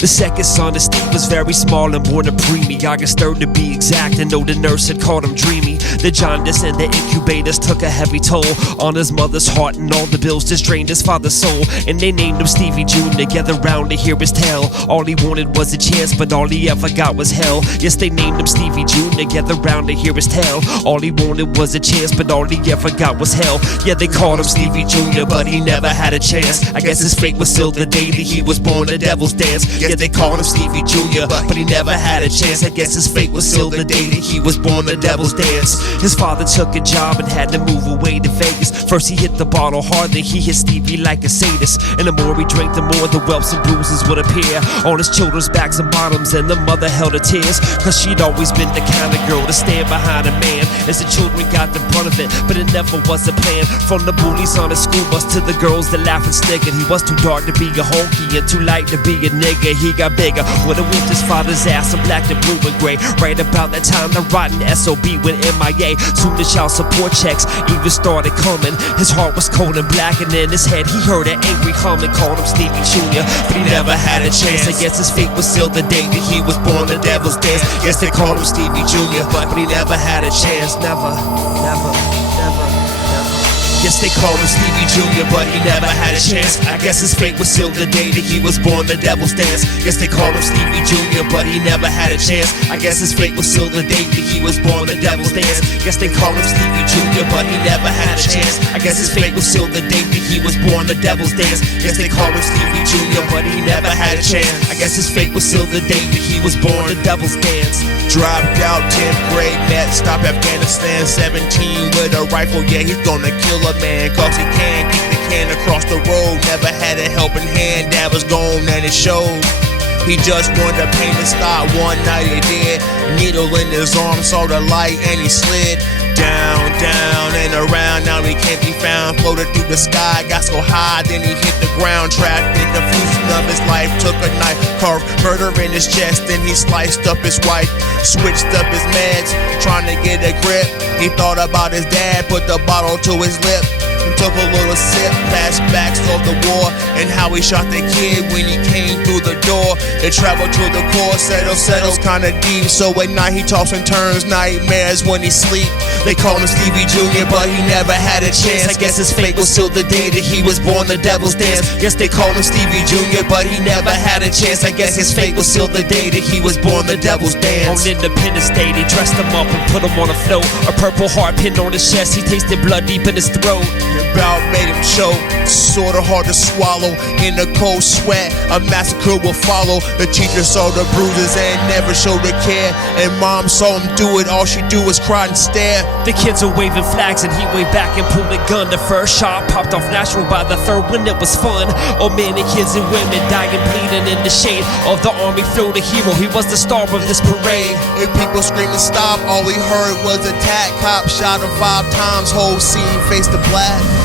The second son of Steve was very small and born a preemie, August 3rd to be exact, and though the nurse had called him dreamy, the jaundice and the incubators took a heavy toll on his mother's heart, and all the bills just drained his father's soul. And they named him Stevie Jr. Gathered round to hear his tale. All he wanted was a chance, but all he ever got was hell. Yes, they named him Stevie Jr. Gathered round to hear his tale. All he wanted was a chance, but all he ever got was hell. Yeah, they called him Stevie Jr., but he never had a chance. I guess his fate was sealed the day that he was born. The devil's dance. Yeah, they called him Stevie Jr., but he never had a chance. I guess his fate was sealed the day that he was born. The devil's dance. His father took a job and had to move away to Vegas. First he hit the bottle hard, then he hit Stevie like a sadist. And the more he drank, the more the whelps and bruises would appear on his children's backs and bottoms. And the mother held her tears, cause she'd always been the kind of girl to stand behind a man as the children got the brunt of it. But it never was a plan. From the bullies on the school bus to the girls that laugh and sniggered. He was too dark to be a honky and too light to be a nigga. He got bigger when it whipped his father's ass in black and blue and gray. Right about that time the rotten SOB went MIA. Soon the child support checks even started coming. His heart was cold and black, and in his head he heard an angry humming. Called him Stevie Jr., but he never had a chance. I guess his fate was sealed the day that he was born. The devil's dance. Yes, they called him Stevie Jr., but he never had a chance. Never. Yes, they called him Stevie Jr., but he never had a chance. I guess his fate was sealed the day that he was born. The devil's dance. Yes, they called him Stevie Jr., but he never had a chance. I guess his fate was sealed the day that he was born. The devil's dance. Yes, they called him Stevie Jr., but he never had a chance. I guess his fate was sealed the day that he was born. The devil's dance. Yes, they called him Stevie Jr., but he never had a chance. I guess his fate was sealed the day that he was born. The devil's dance. Dropped out 10th grade, net stop Afghanistan. 17 with a rifle, yeah, he's gonna kill a man, cause he can't kick the can across the road. Never had a helping hand, that was gone and it showed. He just wanted the pain to stop. One night he did. Needle in his arm, saw the light and he slid down, down and around. Now he can't be found. Floated through the sky, got so high, then he hit the ground. Trapped in the fusion of his life. Took a knife, carved murder in his chest, then he sliced up his wife. Switched up his meds, trying to get a grip. He thought about his dad, put the bottle to his lip and took a little sip. Flashbacks of the war and how he shot the kid when he came through the door. It traveled to the core, settles kinda deep. So at night he toss and turns, nightmares when he sleep. They call him Stevie Jr., but he never had a chance. I guess his fate was sealed the day that he was born. The devil's dance. Yes, they call him Stevie Jr., but he never had a chance. I guess his fate was sealed the day that he was born. The devil's dance. On Independence Day, they dressed him up and put him on a float. A purple heart pinned on his chest. He tasted blood deep in his throat. About made him choke, sorta hard to swallow. In the cold sweat, a massacre will follow. The teacher saw the bruises and never showed a care. And mom saw him do it, all she do was cry and stare. The kids are waving flags and he waved back and pulled a gun. The first shot popped off natural, by the third one it was fun. Oh man, the kids and women dying, bleeding in the shade of the army flew the hero. He was the star of this parade. And people screaming stop, all we heard was attack. Cop shot him 5 times, whole scene faced to black.